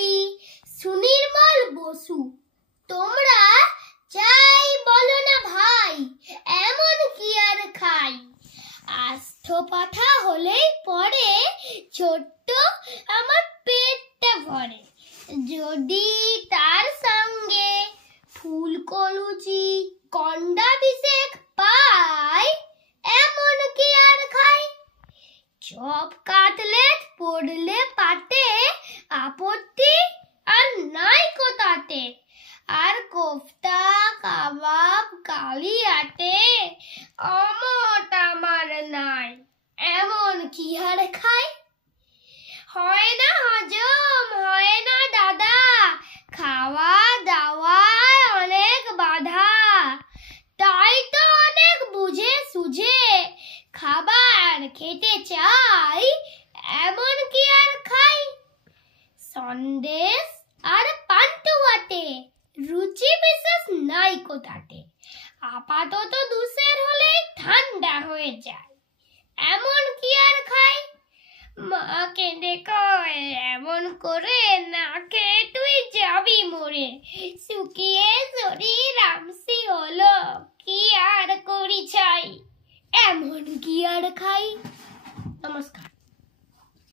কবি সুনির্মল বসু। তোমরা যাই বলো না ভাই, এমন কি আর খাই। আস্ত পাঠা হলেই পরে ছোট্ট আমার পেটটা ভরে। যদি তার সঙ্গে ফুলকলুচি কন্ডাভিষেক পাই, এমন কি আর খাই। চপ কাটলেট পড়লে পাতে, আপত্তি আর নাই কোথাতে। আর কোফতা কাবাব কালিয়াতে, অমত আমার নাই, এমন কি আর খাই। হয় না হজম, হয় না দাদা, খাওয়া দাওয়ায় অনেক বাধা। তাই তো অনেক বুঝে সুঝে খাবার খেতে চাই, এমন কি আর খাই। সন্দেশ আর পান্তুয়াতে রুচি বিশেষ নাই কোথাতে। আপাতত দুশের হলে ঠান্ডা হয়ে যায়, এমন কি আর খাই। মা কেঁদে কয়, এমন করে না খেয়ে তুই যাবি মরে। শুকিয়ে শরীর আমসি হলো, কি আর করি চাই, এমন কি আর খাই। নমস্কার।